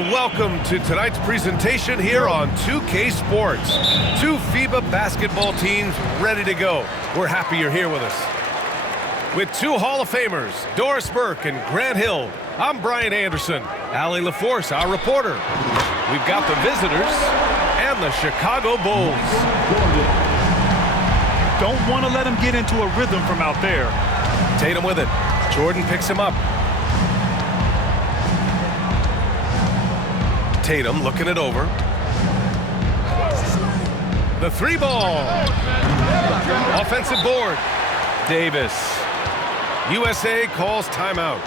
and welcome to tonight's presentation here on 2K Sports. Two FIBA basketball teams ready to go. We're happy you're here with us. With two Hall of Famers, Doris Burke and Grant Hill, I'm Brian Anderson. Allie LaForce, our reporter. We've got the visitors and the Chicago Bulls. Don't want to let him get into a rhythm from out there. Tatum with it. Jordan picks him up. Tatum looking it over. The three ball. Offensive board. Davis. USA calls timeout.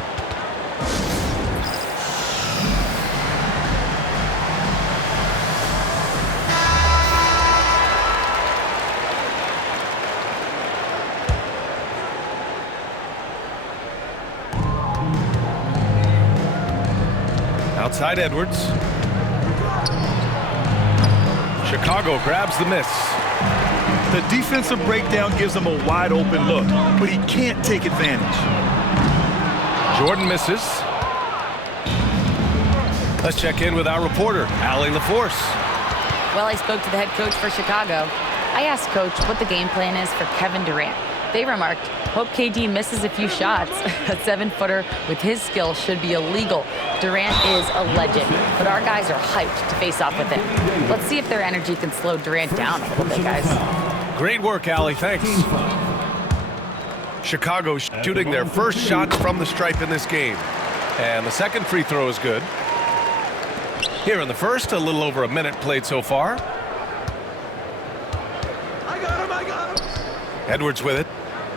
Outside Edwards. Chicago grabs the miss. The defensive breakdown gives him a wide open look, but he can't take advantage. Jordan misses. Let's check in with our reporter, Allie LaForce. Well, I spoke to the head coach for Chicago. I asked Coach what the game plan is for Kevin Durant. They remarked, hope KD misses a few shots. A 7-footer with his skill should be illegal. Durant is a legend, but our guys are hyped to face off with him. Let's see if their energy can slow Durant down a little bit, guys. Great work, Allie. Thanks. Chicago shooting their first shots from the stripe in this game. And the second free throw is good. Here in the first, a little over a minute played so far. I got him. Edwards with it.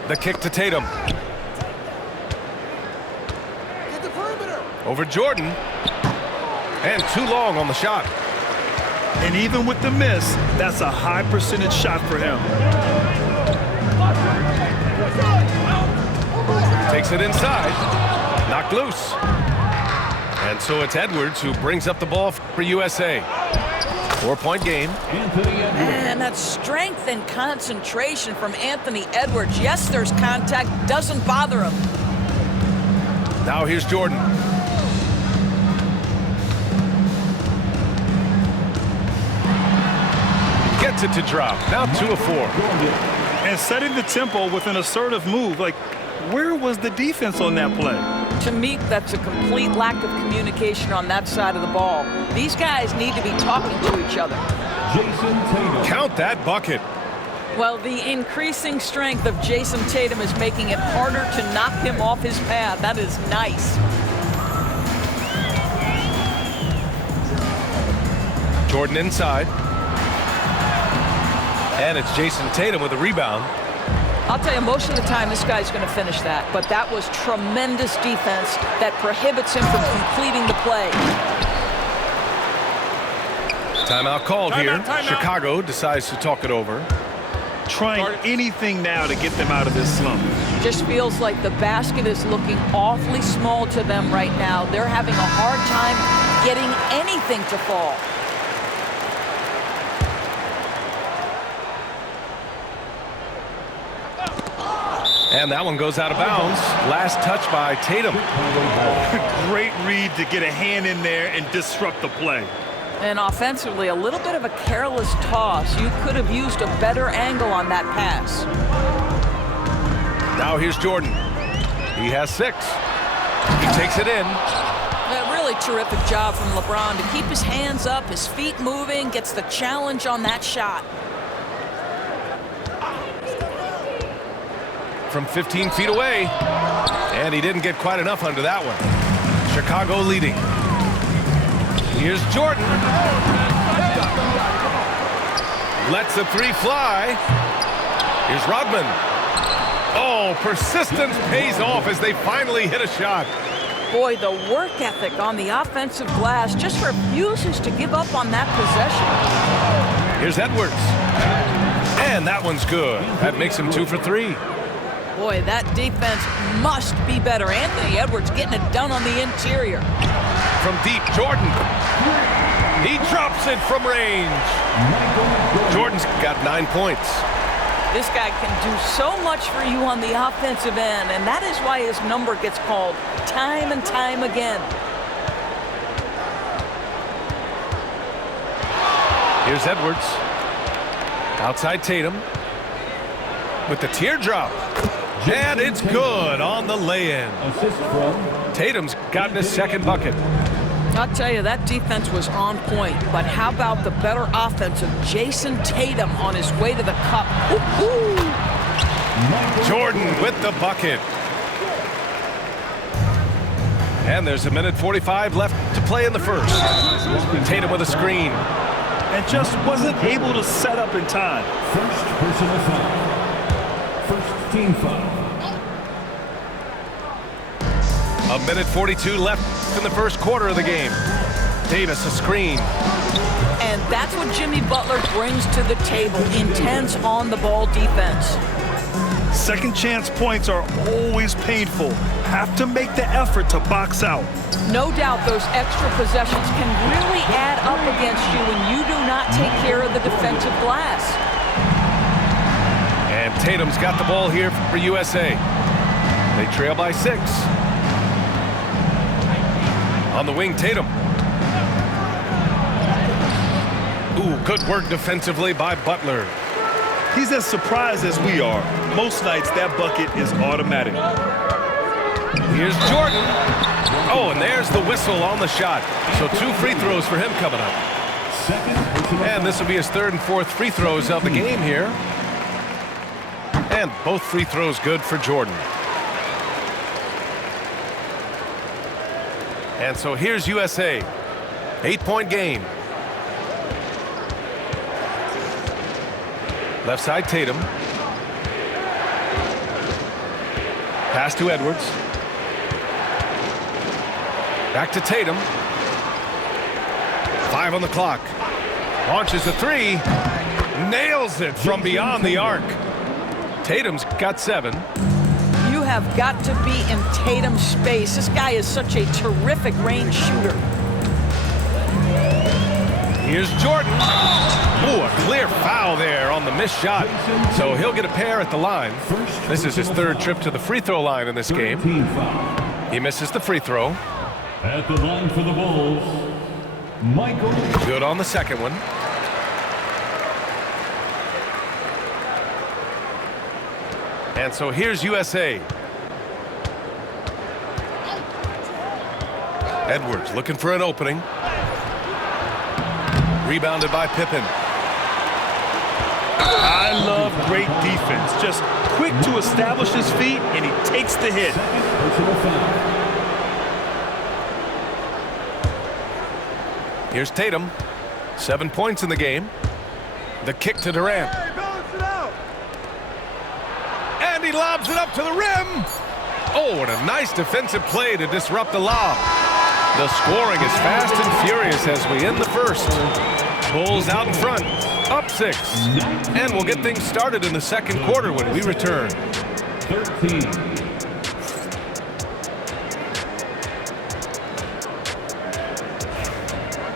The kick to Tatum. Get the perimeter. Over Jordan. And too long on the shot. And even with the miss, that's a high percentage shot for him. Takes it inside. Knocked loose. And so it's Edwards who brings up the ball for USA. 4-point game. And that strength and concentration from Anthony Edwards. Yes, there's contact. Doesn't bother him. Now here's Jordan. Gets it to drop. Now 2 of 4. And setting the tempo with an assertive move. Like, where was the defense on that play? To me, that's a complete lack of communication on that side of the ball. These guys need to be talking to each other. Count that bucket. Well, the increasing strength of Jason Tatum is making it harder to knock him off his path. That is nice. Jordan inside. And it's Jason Tatum with a rebound. I'll tell you, most of the time this guy's going to finish that, but that was tremendous defense that prohibits him from completing the play. Timeout called here. Chicago decides to talk it over. Trying anything now to get them out of this slump. Just feels like the basket is looking awfully small to them right now. They're having a hard time getting anything to fall. And that one goes out of bounds. Last touch by Tatum. Great read to get a hand in there and disrupt the play. And offensively, a little bit of a careless toss. You could have used a better angle on that pass. Now here's Jordan. He has 6. He takes it in. A really terrific job from LeBron to keep his hands up, his feet moving, gets the challenge on that shot. From 15 feet away. And he didn't get quite enough under that one. Chicago leading. Here's Jordan. Lets the 3 fly. Here's Rodman. Oh, persistence pays off as they finally hit a shot. Boy, the work ethic on the offensive glass just refuses to give up on that possession. Here's Edwards. And that one's good. That makes him 2 for 3. Boy, that defense must be better. Anthony Edwards getting it done on the interior. From deep, Jordan. He drops it from range. Jordan's got 9 points. This guy can do so much for you on the offensive end, and that is why his number gets called time and time again. Here's Edwards. Outside Tatum. With the teardrop. And it's good on the lay-in. Tatum's gotten his second bucket. I'll tell you, that defense was on point. But how about the better offense of Jason Tatum on his way to the cup? Woo-hoo! Jordan with the bucket. And there's a minute 45 left to play in the first. Tatum with a screen. And just wasn't able to set up in time. First personal foul. First team foul. A minute 42 left in the first quarter of the game. Davis a screen. And that's what Jimmy Butler brings to the table. Intense on-the-ball defense. Second chance points are always painful. Have to make the effort to box out. No doubt those extra possessions can really add up against you when you do not take care of the defensive glass. And Tatum's got the ball here for USA. They trail by 6. On the wing, Tatum. Ooh, good work defensively by Butler. He's as surprised as we are. Most nights, that bucket is automatic. Here's Jordan. Oh, and there's the whistle on the shot. So 2 free throws for him coming up. And this will be his 3rd and 4th free throws of the game here. And both free throws good for Jordan. And so here's USA. 8-point game. Left side, Tatum. Pass to Edwards. Back to Tatum. 5 on the clock. Launches a 3. Nails it from beyond the arc. Tatum's got 7. You have got to be in Tatum's space. This guy is such a terrific range shooter. Here's Jordan. Ooh, a clear foul there on the missed shot. So he'll get a pair at the line. This is his 3rd trip to the free throw line in this game. He misses the free throw. At the line for the Bulls, Michael. Good on the second one. And so here's USA. Edwards looking for an opening. Rebounded by Pippen. I love great defense. Just quick to establish his feet, and he takes the hit. Here's Tatum. 7 points in the game. The kick to Durant. Hey, balance it out. And he lobs it up to the rim. Oh, and a nice defensive play to disrupt the lob. The scoring is fast and furious as we end the first. Bulls out in front, up 6. And we'll get things started in the second quarter when we return. 13.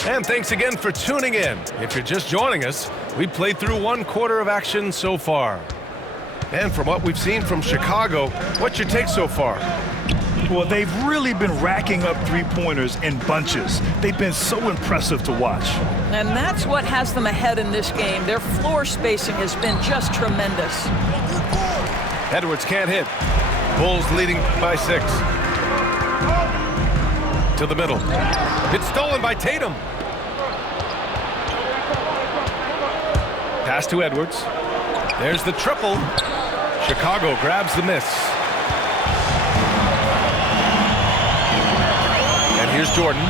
And thanks again for tuning in. If you're just joining us, we played through 1 quarter of action so far. And from what we've seen from Chicago, what's your take so far? Well, they've really been racking up three-pointers in bunches. They've been so impressive to watch. And that's what has them ahead in this game. Their floor spacing has been just tremendous. Edwards can't hit. Bulls leading by 6. To the middle. It's stolen by Tatum. Pass to Edwards. There's the triple. Chicago grabs the miss. And here's Jordan.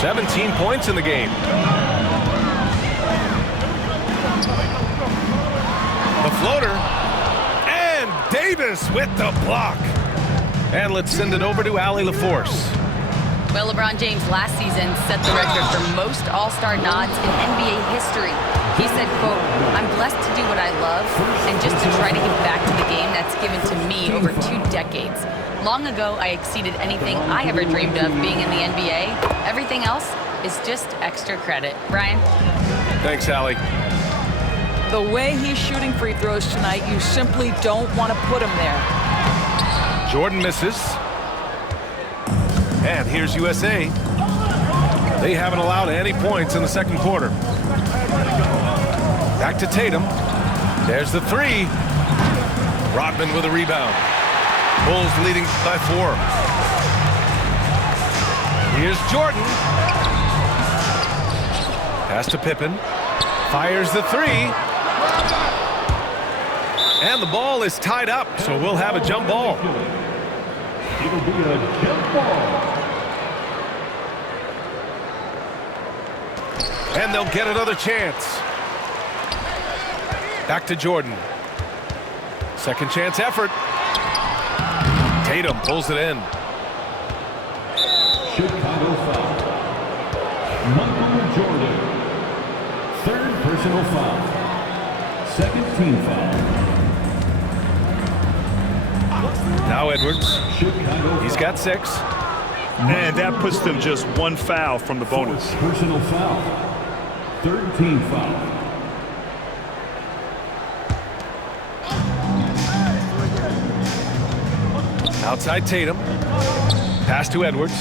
17 points in the game. The floater. And Davis with the block. And let's send it over to Allie LaForce. Well, LeBron James last season set the record for most All-Star nods in NBA history. He said, quote, "I'm blessed to do what I love and just to try to give back to the game that's given to me over 2 decades. Long ago, I exceeded anything I ever dreamed of being in the NBA. Everything else is just extra credit." Brian? Thanks, Allie. The way he's shooting free throws tonight, you simply don't want to put him there. Jordan misses. And here's USA. They haven't allowed any points in the second quarter. Back to Tatum. There's the three. Rodman with a rebound. Bulls leading by 4. Here's Jordan. Pass to Pippen. Fires the three. And the ball is tied up, so we'll have a jump ball. It'll be a jump ball. And they'll get another chance. Back to Jordan. Second chance effort. Tatum pulls it in. Chicago foul. Michael Jordan. Third personal foul. Second team foul. Now Edwards. Chicago He's got 6. And that puts them just 1 foul from the bonus. fourth personal foul. Third team foul. Outside Tatum. Pass to Edwards.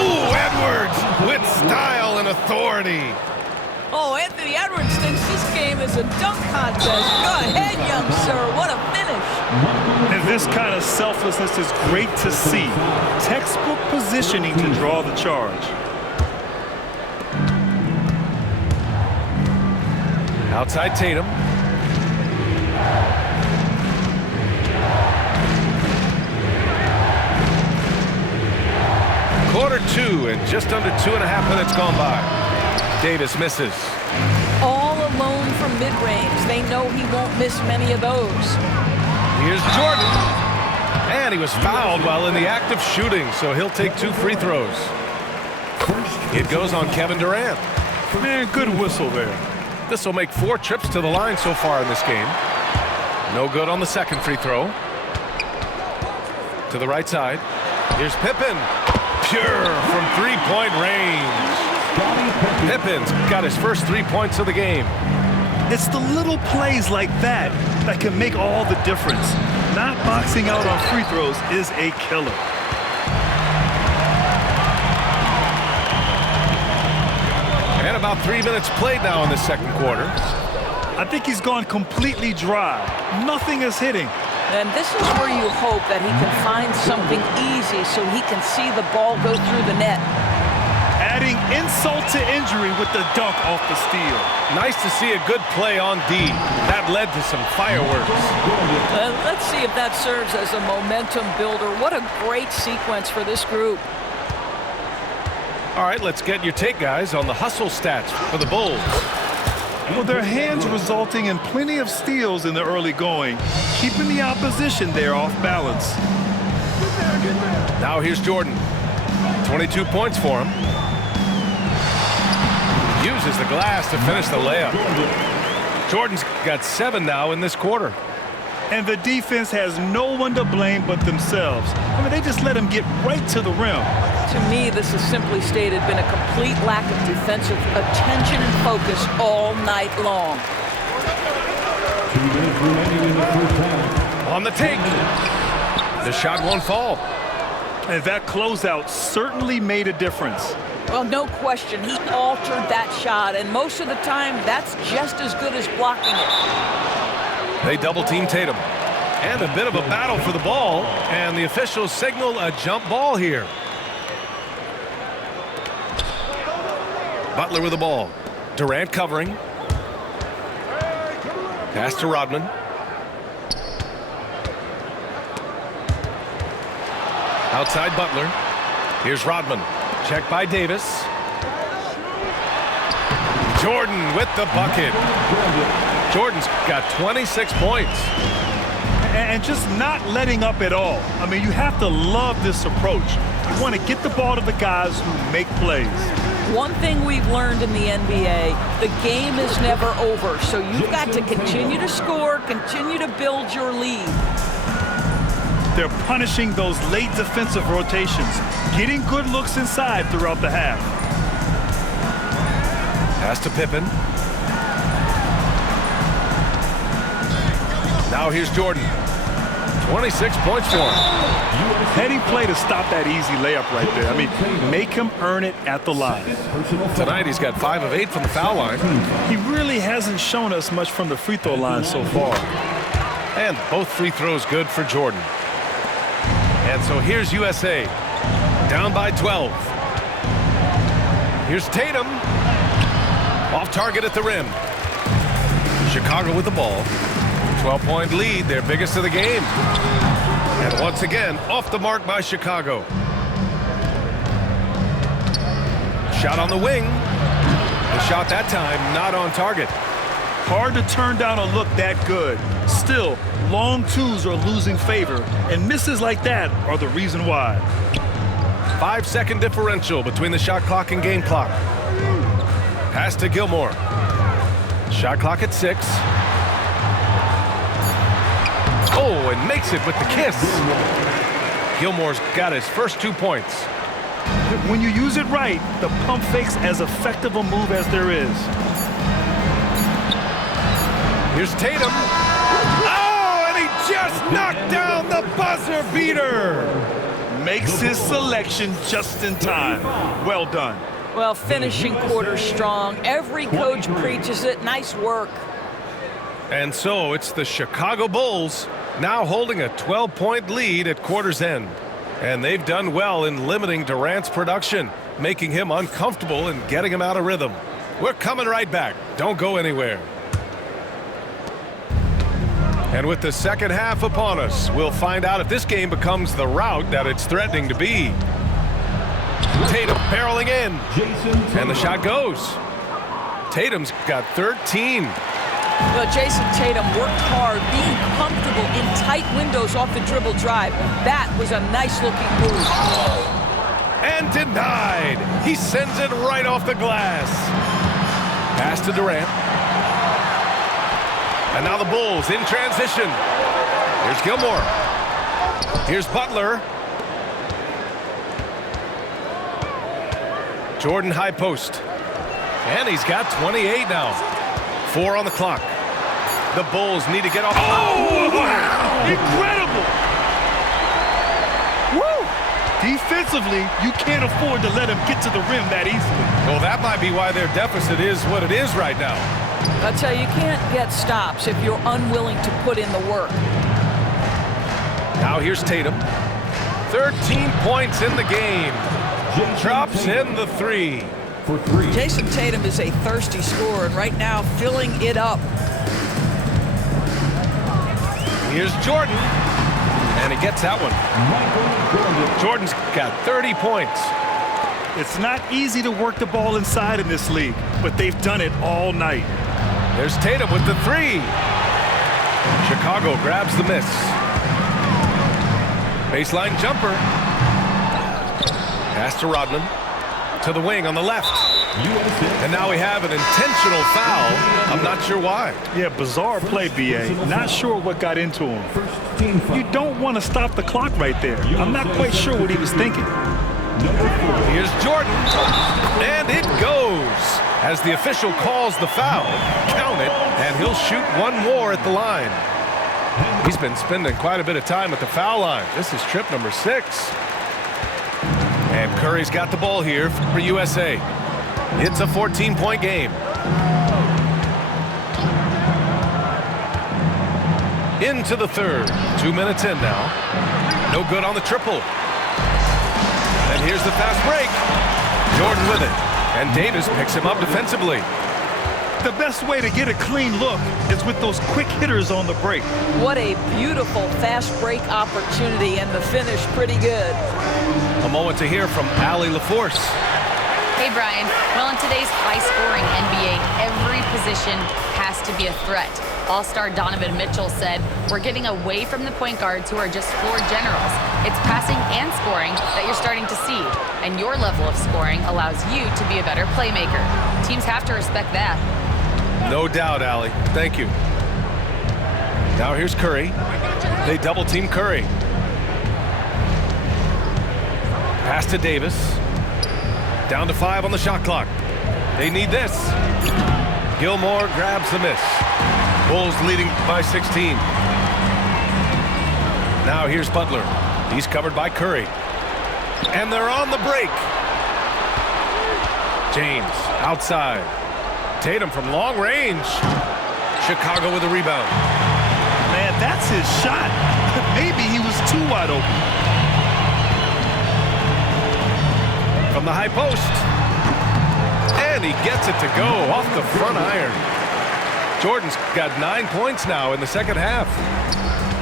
Ooh, Edwards with style and authority. Oh, Anthony Edwards thinks this game is a dunk contest. Go ahead, young sir. What a finish. And this kind of selflessness is great to see. Textbook positioning to draw the charge. Outside Tatum. Quarter 2 and just under 2.5 minutes gone by. Davis misses. All alone from mid-range. They know he won't miss many of those. Here's Jordan. And he was fouled while in the act of shooting, so he'll take 2 free throws. It goes on Kevin Durant. Man, good whistle there. This will make 4 trips to the line so far in this game. No good on the second free throw. To the right side. Here's Pippen. Pure from 3-point range. Pippen's got his first 3 points of the game. It's the little plays like that that can make all the difference. Not boxing out on free throws is a killer. And about 3 minutes played now in the second quarter. I think he's gone completely dry. Nothing is hitting. And this is where you hope that he can find something easy so he can see the ball go through the net. Adding insult to injury with the dunk off the steal. Nice to see a good play on D. That led to some fireworks. Let's see if that serves as a momentum builder. What a great sequence for this group. All right, let's get your take, guys, on the hustle stats for the Bulls. Well, their hands resulting in plenty of steals in the early going, keeping the opposition there off balance. Now here's Jordan. 22 points for him. Uses the glass to finish the layup. Jordan's got 7 now in this quarter. And the defense has no one to blame but themselves. I mean, they just let him get right to the rim. To me, this has simply stated been a complete lack of defensive attention and focus all night long. 2 minutes remaining in the first half. On the take. The shot won't fall. And that closeout certainly made a difference. Well, no question, he altered that shot, and most of the time, that's just as good as blocking it. They double-team Tatum. And a bit of a battle for the ball, and the officials signal a jump ball here. Butler with the ball. Durant covering. Pass to Rodman. Outside Butler. Here's Rodman. Check by Davis. Jordan with the bucket. Jordan's got 26 points. And just not letting up at all. I mean, you have to love this approach. You want to get the ball to the guys who make plays. One thing we've learned in the NBA, the game is never over. So you've got to continue to score, continue to build your lead. They're punishing those late defensive rotations, getting good looks inside throughout the half. Pass to Pippen. Now here's Jordan. 26 points for him. Heading play to stop that easy layup right there. I mean, make him earn it at the line. Tonight he's got 5 of 8 from the foul line. He really hasn't shown us much from the free throw line so far. And both free throws good for Jordan. And so here's USA, down by 12. Here's Tatum, off target at the rim. Chicago with the ball. 12-point lead, their biggest of the game. And once again, off the mark by Chicago. Shot on the wing. The shot that time not on target. Hard to turn down a look that good. Still, long twos are losing favor, and misses like that are the reason why. 5-second differential between the shot clock and game clock. Pass to Gilmore. Shot clock at 6. Oh, and makes it with the kiss. Gilmore's got his first 2 points. When you use it right, the pump fake's as effective a move as there is. Here's Tatum. Oh, and he just knocked down the buzzer beater. Makes his selection just in time. Well done. Well, finishing quarter strong. Every coach preaches it. Nice work. And so it's the Chicago Bulls now holding a 12-point lead at quarter's end. And they've done well in limiting Durant's production, making him uncomfortable and getting him out of rhythm. We're coming right back. Don't go anywhere. And with the second half upon us, we'll find out if this game becomes the rout that it's threatening to be. Tatum barreling in, and the shot goes. Tatum's got 13. Well, Jason Tatum worked hard, being comfortable in tight windows off the dribble drive. That was a nice-looking move. And denied. He sends it right off the glass. Pass to Durant. And now the Bulls in transition. Here's Gilmore. Here's Butler. Jordan high post. And he's got 28 now. 4 on the clock. The Bulls need to get off. Oh, wow! Incredible! Woo! Defensively, you can't afford to let him get to the rim that easily. Well, that might be why their deficit is what it is right now. I'll tell you, you can't get stops if you're unwilling to put in the work. Now here's Tatum. 13 points in the game. Drops in the 3. For 3. Jason Tatum is a thirsty scorer, and right now filling it up. Here's Jordan. And he gets that one. Jordan's got 30 points. It's not easy to work the ball inside in this league, but they've done it all night. There's Tatum with the 3. Chicago grabs the miss. Baseline jumper. Pass to Rodman. To the wing on the left. And now we have an intentional foul. I'm not sure why. Yeah, bizarre play, B.A. Not sure what got into him. You don't want to stop the clock right there. I'm not quite sure what he was thinking. Here's Jordan. And it goes. As the official calls the foul, count it, and he'll shoot one more at the line. He's been spending quite a bit of time at the foul line. This is trip number 6. And Curry's got the ball here for USA. It's a 14-point game. Into the third. 2 minutes in now. No good on the triple. And here's the fast break. Jordan with it. And Davis picks him up defensively. The best way to get a clean look is with those quick hitters on the break. What a beautiful fast break opportunity, and the finish pretty good. A moment to hear from Allie LaForce. Hey, Brian. Well, in today's high-scoring NBA, every position has to be a threat. All-star Donovan Mitchell said, "We're getting away from the point guards who are just floor generals. It's passing and scoring that you're starting to see, and your level of scoring allows you to be a better playmaker. Teams have to respect that." No doubt, Allie. Thank you. Now here's Curry. They double-team Curry. Pass to Davis. Down to 5 on the shot clock. They need this. Gilmore grabs the miss. Bulls leading by 16. Now here's Butler. He's covered by Curry. And they're on the break. James outside. Tatum from long range. Chicago with a rebound. Man, that's his shot. Maybe he was too wide open. From the high post. And he gets it to go off the front iron. Jordan's got 9 points now in the second half.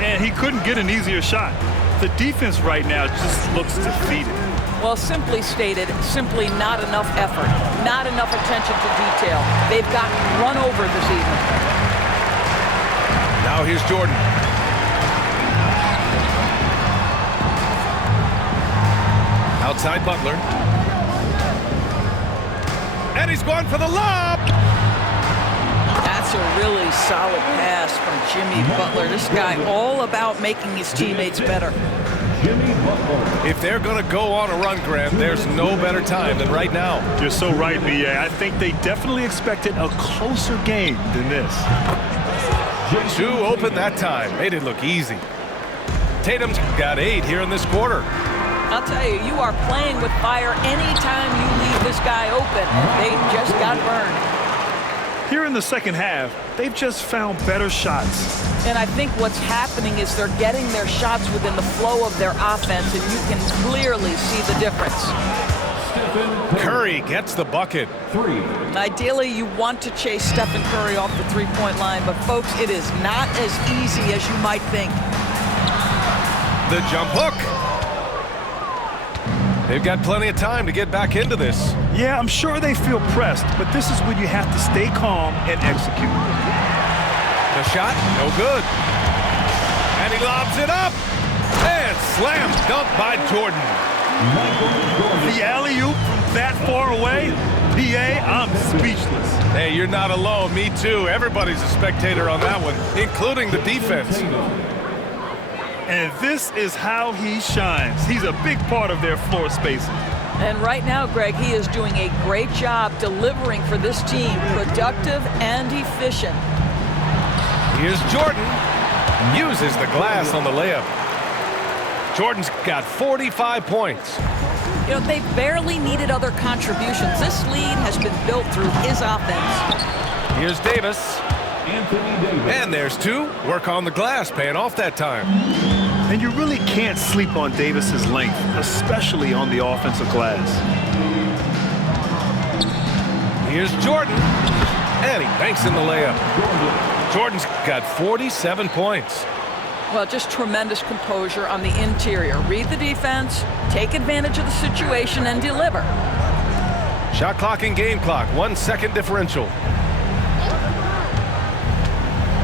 And he couldn't get an easier shot. The defense right now just looks defeated. Well, simply stated, simply not enough effort, not enough attention to detail. They've gotten run over this evening. Now here's Jordan. Outside Butler. And he's going for the lob. That's a really solid pass from Jimmy Butler. This guy all about making his teammates better. If they're going to go on a run, Grant, there's no better time than right now. You're so right, B.A. I think they definitely expected a closer game than this. 2 open that time. Made it look easy. Tatum's got 8 here in this quarter. I'll tell you, you are playing with fire anytime you leave this guy open. They just got burned. Here in the second half, they've just found better shots. And I think what's happening is they're getting their shots within the flow of their offense, and you can clearly see the difference. Curry gets the bucket. 3. Ideally, you want to chase Stephen Curry off the three-point line, but folks, it is not as easy as you might think. The jump hook. They've got plenty of time to get back into this. Yeah, I'm sure they feel pressed, but this is when you have to stay calm and execute. The shot, no good. And he lobs it up. And slam dunk by Jordan. The alley-oop from that far away? B.A., I'm speechless. Hey, you're not alone. Me too. Everybody's a spectator on that one, including the defense. And this is how he shines. He's a big part of their floor spacing. And right now, Greg, he is doing a great job delivering for this team, productive and efficient. Here's Jordan. Uses the glass on the layup. Jordan's got 45 points. You know, they barely needed other contributions. This lead has been built through his offense. Here's Davis. And there's 2. Work on the glass, paying off that time. And you really can't sleep on Davis's length, especially on the offensive glass. Here's Jordan. And he banks in the layup. Jordan's got 47 points. Well, just tremendous composure on the interior. Read the defense, take advantage of the situation, and deliver. Shot clock and game clock, 1 second differential.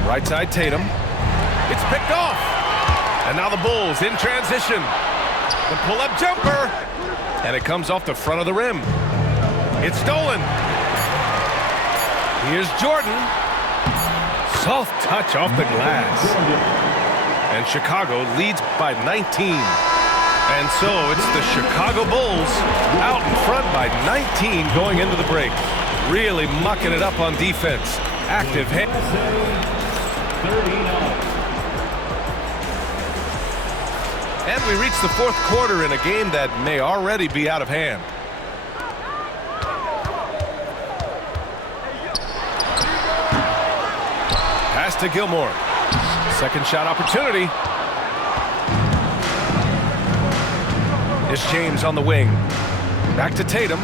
Right side Tatum. It's picked off. And now the Bulls in transition. The pull-up jumper. And it comes off the front of the rim. It's stolen. Here's Jordan. Soft touch off the glass. And Chicago leads by 19. And so it's the Chicago Bulls out in front by 19 going into the break. Really mucking it up on defense. Active hit. 39. And we reach the 4th quarter in a game that may already be out of hand. Pass to Gilmore. Second shot opportunity. It's James on the wing. Back to Tatum.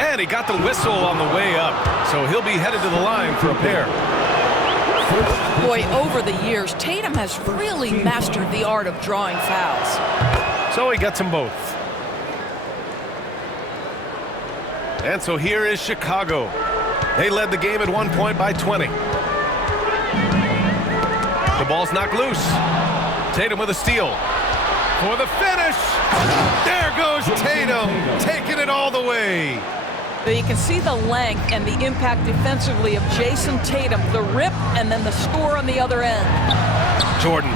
And he got the whistle on the way up, so he'll be headed to the line for a pair. Boy, over the years, Tatum has really mastered the art of drawing fouls. So he gets them both. And so here is Chicago. They led the game at 1 point by 20. The ball's knocked loose. Tatum with a steal. For the finish. There goes Tatum, taking it all the way. But you can see the length and the impact defensively of Jason Tatum, the rip and then the score on the other end. Jordan.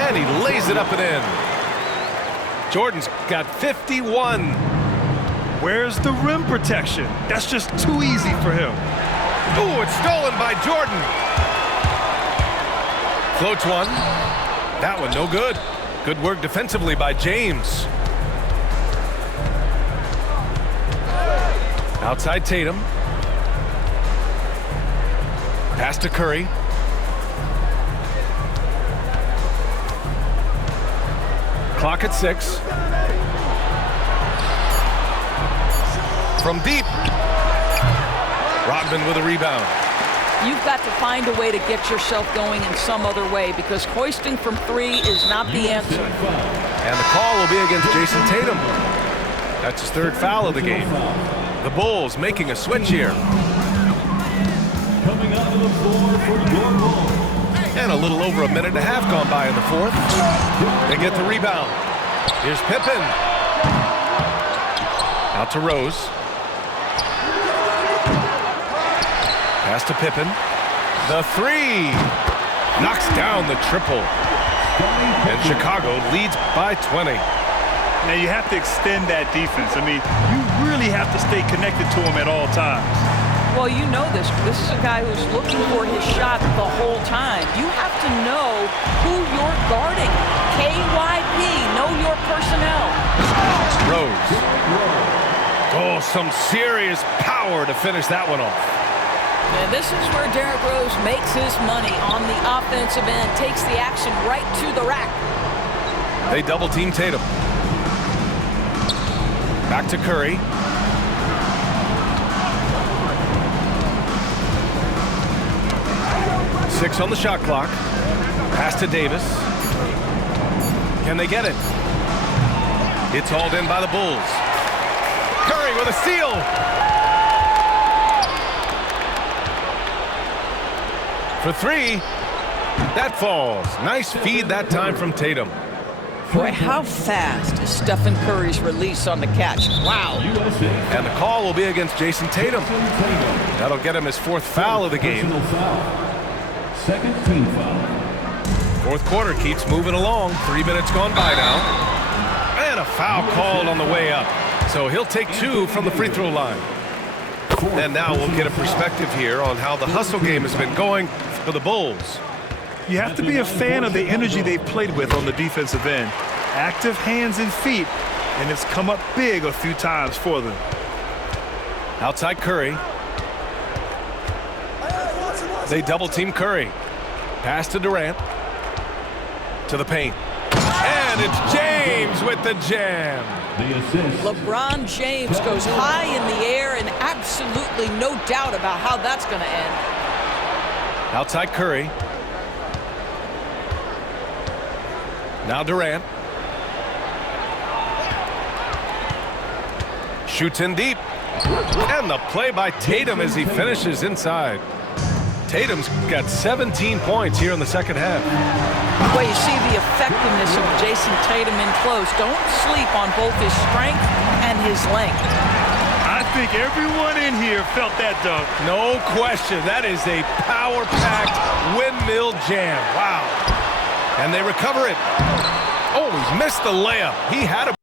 And he lays it up and in. Jordan's got 51. Where's the rim protection? That's just too easy for him. Ooh, it's stolen by Jordan. Floats one. That one no good. Good work defensively by James. Outside Tatum. Pass to Curry. Clock at 6. From deep. Rodman with a rebound. You've got to find a way to get yourself going in some other way, because hoisting from 3 is not the answer. And the call will be against Jason Tatum. That's his 3rd foul of the game. The Bulls making a switch here. Coming out of the floor for your Bulls. And a little over a minute and a half gone by in the 4th. They get the rebound. Here's Pippen. Out to Rose. Pass to Pippen. The 3. Knocks down the triple. And Chicago leads by 20. Now you have to extend that defense. I mean, you really have to stay connected to him at all times. Well, you know this. This is a guy who's looking for his shot the whole time. You have to know who you're guarding. KYP, know your personnel. Rose. Oh, some serious power to finish that one off. And this is where Derrick Rose makes his money on the offensive end, takes the action right to the rack. They double team Tatum. Back to Curry. Six on the shot clock. Pass to Davis. Can they get it? It's hauled in by the Bulls. Curry with a steal. For 3. That falls. Nice feed that time from Tatum. Boy, how fast is Stephen Curry's release on the catch. Wow. And the call will be against Jason Tatum. That'll get him his 4th foul of the game. Second team foul. 4th quarter keeps moving along. 3 minutes gone by now. And a foul called on the way up. So he'll take 2 from the free throw line. And now we'll get a perspective here on how the hustle game has been going for the Bulls. You have to be a fan of the energy they've played with on the defensive end. Active hands and feet, and it's come up big a few times for them. Outside Curry. They double team Curry. Pass to Durant. To the paint. And it's James with the jam. The assist. LeBron James goes high in the air, and absolutely no doubt about how that's going to end. Outside Curry. Now Durant. Shoots in deep. And the play by Tatum as he finishes inside. Tatum's got 17 points here in the 2nd half. Well, you see the effectiveness of Jason Tatum in close. Don't sleep on both his strength and his length. I think everyone in here felt that dunk. No question. That is a power-packed windmill jam. Wow. And they recover it. Oh, he's missed the layup. He had a